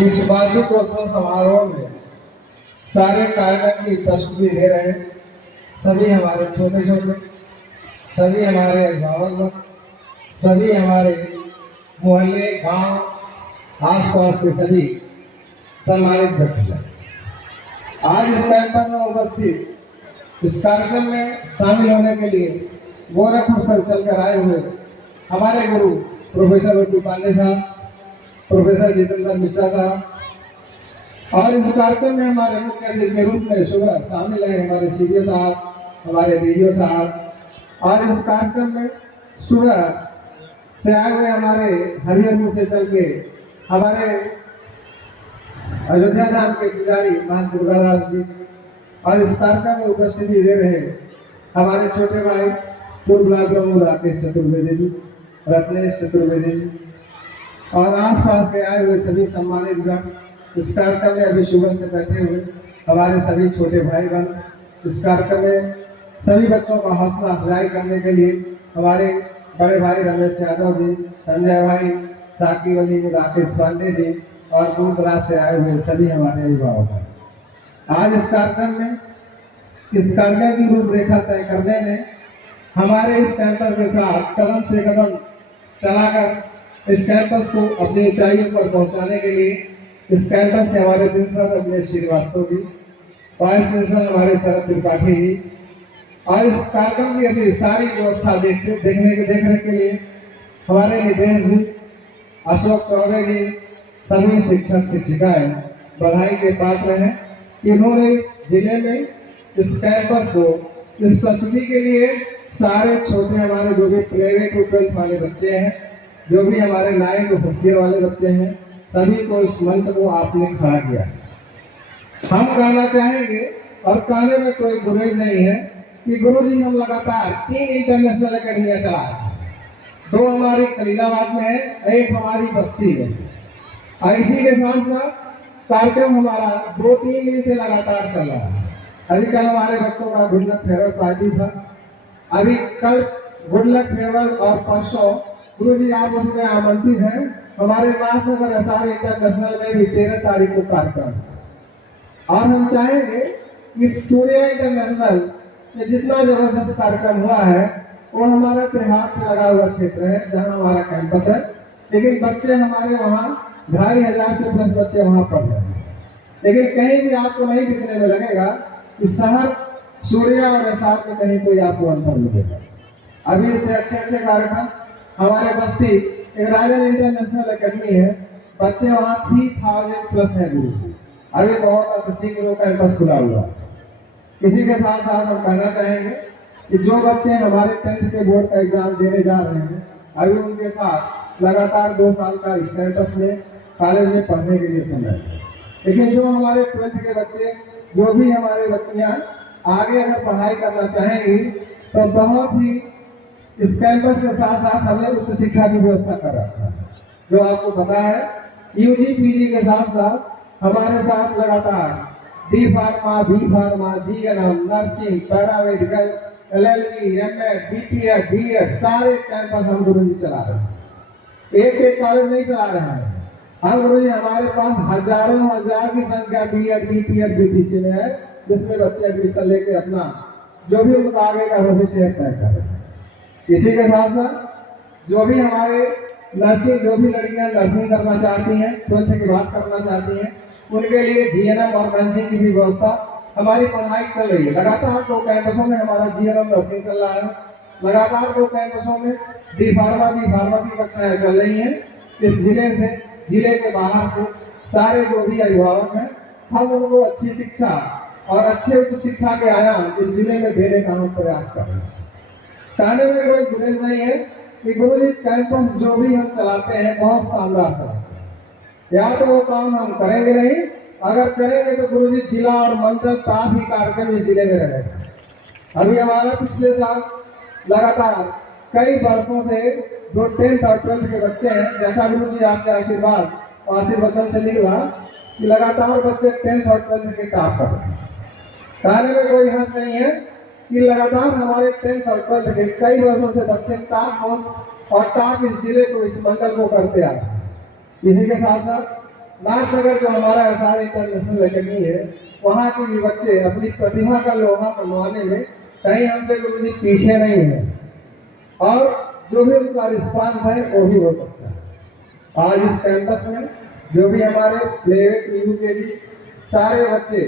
इस वार्षिकोत्सव समारोह में सारे कार्यक्रम की प्रस्तुति दे रहे हैं सभी हमारे छोटे छोटे, सभी हमारे अभिभावक, सभी हमारे मोहल्ले, गांव, आसपास के सभी सम्मानित व्यक्ति। आज इस कैंपस में उपस्थित इस कार्यक्रम में शामिल होने के लिए गोरखपुर से चलकर आए हुए हमारे गुरु प्रोफेसर ओपी पांडे साहब, प्रोफेसर जितेंद्र मिश्रा साहब, और इस कार्यक्रम में हमारे मुख्य अतिथि के रूप में सुबह शामिल है हमारे सीडीओ साहब, हमारे डीडीओ साहब, और इस कार्यक्रम में सुबह से आए हुए हमारे हरिहरपुर से चल के हमारे अयोध्या धाम के पुजारी महंत दुर्गादास जी, और इस कार्यक्रम में उपस्थिति दे रहे हमारे छोटे भाई पूर्व ब्लॉक प्रमुख राकेश चतुर्वेदी जी, रत्नेश चतुर्वेदी जी, और आसपास के आए हुए सभी सम्मानित गण। इस कार्यक्रम में अभी सुबह से बैठे हुए हमारे सभी छोटे भाई बहन, इस कार्यक्रम में सभी बच्चों का हौसला अफजाई करने के लिए हमारे बड़े भाई रमेश यादव जी, संजय भाई, साकिब अली, राकेश पांडे जी, और दूर दराज से आए हुए सभी हमारे अभिभावक। आज इस कार्यक्रम की रूपरेखा तय करने में हमारे इस कैंपस के साथ कदम से कदम चलाकर इस कैंपस को अपनी ऊंचाइयों पर पहुंचाने के लिए इस कैंपस के हमारे principal Akhilesh Srivastava ji, vice principal हमारे शरद त्रिपाठी जी, और इस कार्यक्रम की अपनी सारी व्यवस्था देखने के लिए हमारे निदेश जी, अशोक चौबे जी, सभी शिक्षक शिक्षिकाएं बधाई के पात्र हैं कि उन्होंने इस जिले में इस कैंपस को इस प्रस्तुति के लिए सारे छोटे हमारे जो भी प्राइवेट और 12th वाले बच्चे हैं, जो भी हमारे 9 to 1st ईयर वाले बच्चे हैं, सभी को इस मंच को आपने खड़ा किया। हम कहना चाहेंगे, और कहने में कोई गुरेज नहीं है, कि गुरुजी हम लगातार 3 इंटरनेशनल अकेडमियां चला रहे हैं। 2 हमारी खलीलाबाद में है, 1 हमारी बस्ती में। और इसी के साथ साथ कार्यक्रम हमारा 2-3 दिन से लगातार चल रहा है। अभी कल हमारे बच्चों का गुड लक फेयरवेल पार्टी था, अभी कल गुड लक फेयरवेल, और परसों गुरुजी आप उसमें आमंत्रित हैं। हमारे नाथनगर एसआर इंटरनेशनल में भी 13 तारीख को कार्यक्रम, और हम चाहेंगे कि सूर्य इंटरनेशनल में जितना जबरदस्त कार्यक्रम हुआ है वो हमारा त्योहार से लगा हुआ क्षेत्र है जहाँ हमारा कैंपस है, लेकिन बच्चे हमारे वहाँ 2500 से प्लस बच्चे वहाँ पढ़ रहे हैं। लेकिन कहीं भी आपको नहीं दिखने में लगेगा कि शहर सूर्य और एसआर में कहीं कोई आपको अंतर मिलेगा। अभी इससे अच्छे कार्यक्रम हमारे बस्ती एक राजन इंटरनेशनल अकेडमी है, बच्चे वहाँ 3000 प्लस है गुरु। अभी बहुत अतिशीघ्र कैंपस खुला हुआ। इसी के साथ साथ हम कहना चाहेंगे कि जो बच्चे हमारे 10th के बोर्ड का एग्जाम देने जा रहे हैं, अभी उनके साथ लगातार 2 साल का इस कैंपस में कॉलेज में पढ़ने के लिए समय है। लेकिन जो हमारे 12th के बच्चे, जो भी हमारे बच्चियाँ आगे अगर पढ़ाई करना चाहेंगी, तो बहुत ही इस कैंपस के साथ साथ हमने उच्च शिक्षा की व्यवस्था कर रखा है। जो आपको पता है, यूजी पीजी के साथ साथ हमारे साथ लगातार D pharma, B pharma, GNM, nursing, paramedical, LLB, MEd, BPEd, BEd सारे कैंपस हम गुरुजी चला रहे हैं। एक कॉलेज नहीं चला रहा है हम गुरुजी, हमारे पास हजारों हजार की संख्या बीएड, बीपीएड, बीटीसी में है, जिसमें बच्चे एडमिशन लेके अपना जो भी उनका आगे का भविष्य तय कर रहे हैं। इसी के साथ साथ जो भी हमारे नर्सिंग, जो भी लड़कियां नर्सिंग करना चाहती हैं, 12th के बाद करना चाहती हैं, उनके लिए जीएनएम और नर्सिंग की भी व्यवस्था हमारी पढ़ाई चल रही है। लगातार 2 कैंपसों में हमारा जीएनएम नर्सिंग चल रहा है, लगातार 2 कैंपसों में डी फार्मा, बी फार्मा की कक्षाएं चल रही हैं। इस जिले के बाहर से सारे जो भी अभिभावक हैं, हम उनको अच्छी शिक्षा और अच्छे उच्च शिक्षा के आयाम इस जिले में देने का हम प्रयास कर रहे हैं। कहने में कोई गुरेज नहीं है कि गुरुजी कैंपस जो भी हम चलाते हैं बहुत शानदार चलाते हैं। या तो वो काम हम करेंगे नहीं, अगर करेंगे तो गुरुजी जिला और मंडल काफी कार्यक्रम इस जिले में रहेगा। अभी हमारा पिछले साल लगातार कई वर्षों से जो 10th और 12th के बच्चे हैं, जैसा गुरुजी आपके आशीर्वाद और आशीर्वचन से निकला कि लगातार बच्चे 10th और 12th के टॉप कर रहे हैं। कहने में कोई हर्ज नहीं है कि लगातार हमारे 10th और 12th के कई वर्षों से बच्चे टॉप मोस्ट और टॉप इस जिले को, इस मंडल को करते आ रहे हैं। इसी के साथ साथ नाथनगर जो हमारा एसआर इंटरनेशनल एकेडमी है, वहाँ के भी बच्चे अपनी प्रतिभा का लोहा मनवाने में कहीं हमसे गुरु जी पीछे नहीं है, और जो भी उनका रिस्पांस है वो भी बहुत अच्छा है। आज इस कैंपस में जो भी हमारे प्लेवेट यूकेजी सारे बच्चे,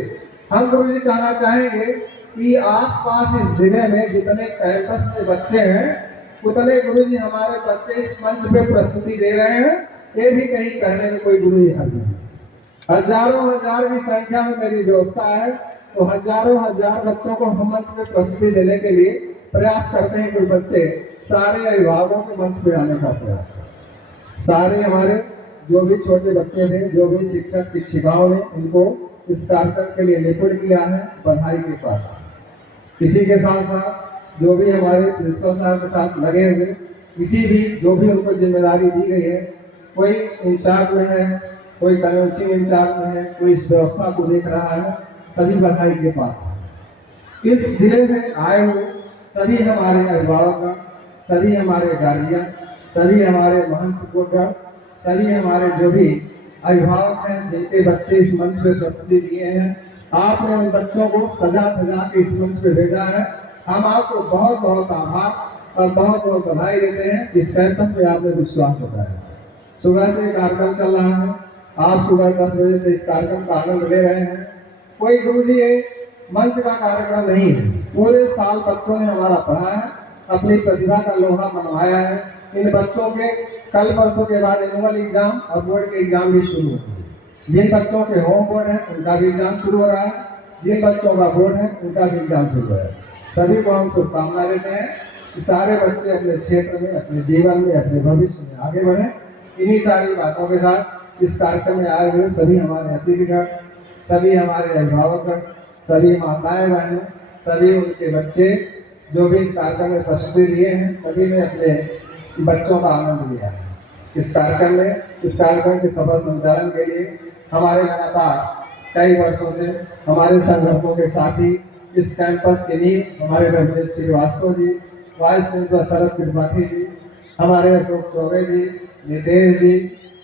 हम गुरु जी कहना चाहेंगे कि आसपास इस जिले में जितने कैंपस में बच्चे हैं, उतने गुरु जी हमारे बच्चे इस मंच पे प्रस्तुति दे रहे हैं, ये भी कहीं कहने में कोई गुरु जी हल नहीं। हजारों हजार की संख्या में मेरी व्यवस्था है, तो हजारों हजार बच्चों को हम मंच पे प्रस्तुति देने के लिए प्रयास करते हैं। कोई बच्चे सारे अभिभावकों के मंच पे आने का प्रयास करते, सारे हमारे जो भी छोटे बच्चे थे, जो भी शिक्षक शिक्षिकाओं ने उनको इस कार्यक्रम के लिए निपुण किया है, बधाई के पास। इसी के साथ साथ जो भी हमारे प्रिंसिपल साहब के साथ लगे हुए, किसी भी जो भी उनको जिम्मेदारी दी गई है, कोई इंचार्ज में है, कोई कन्वेंसिंग इंचार्ज में है, कोई इस व्यवस्था को देख रहा है, सभी बधाई के पास। इस जिले से आए हुए सभी हमारे अभिभावक, सभी हमारे गार्जियन, सभी हमारे महंत, सभी हमारे जो भी अभिभावक हैं जिनके बच्चे इस मंच पे प्रस्तुति दिए हैं, आपने उन बच्चों को सजा धजा के इस मंच पे भेजा है। हम आपको बहुत बहुत आभार और बहुत बहुत बधाई देते हैं। इस कैंपस में आपने विश्वास बताया। सुबह से कार्यक्रम चल रहा है, आप सुबह 10 बजे से इस कार्यक्रम का आनंद ले रहे हैं। कोई गुरु जी ये मंच का कार्यक्रम नहीं है, पूरे साल बच्चों ने हमारा पढ़ा है, अपनी प्रतिभा का लोहा मनवाया है। इन बच्चों के कल परसों के बाद एनुअल एग्जाम और बोर्ड के एग्जाम भी शुरू होते हैं। जिन बच्चों के होम बोर्ड है उनका भी एग्जाम शुरू हो रहा है, जिन बच्चों का बोर्ड है उनका भी एग्जाम शुरू हो रहा है। सभी को हम शुभकामना देते हैं कि सारे बच्चे अपने क्षेत्र में, अपने जीवन में, अपने भविष्य में आगे बढ़े। इन्हीं सारी बातों के साथ इस कार्यक्रम में आए हुए सभी हमारे अतिथिगण, सभी हमारे अभिभावक, सभी माताएं बहनें, सभी उनके बच्चे जो भी इस कार्यक्रम में प्रस्तुति दिए हैं, सभी ने अपने बच्चों का आनंद लिया है इस कार्यक्रम के सफल संचालन के लिए। हमारे लगातार कई वर्षों से हमारे संगठनों के साथी इस कैंपस के लिए हमारे रमेश श्रीवास्तव जी, वाइस प्रिंसिपल शरद त्रिपाठी जी, हमारे अशोक चौबे जी, नितेश जी,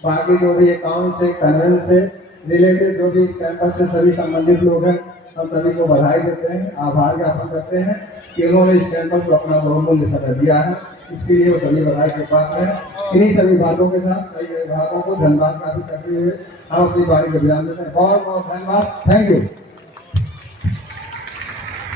बाकी जो भी अकाउंट से, कन्वेंस से रिलेटेड जो भी इस कैंपस से सभी संबंधित लोग हैं, हम सभी को बधाई देते हैं, आभार ज्ञापन करते हैं कि उन्होंने इस कैंपस को अपना बहुमूल्य समय दिया है। इसके लिए वो सभी बधाई के पात्र हैं। इन्हीं सभी बातों के साथ सभी विभागों को धन्यवाद ज्ञापित करते हुए हम अपनी बारी को विराम देते हैं। बहुत बहुत धन्यवाद। Thank you.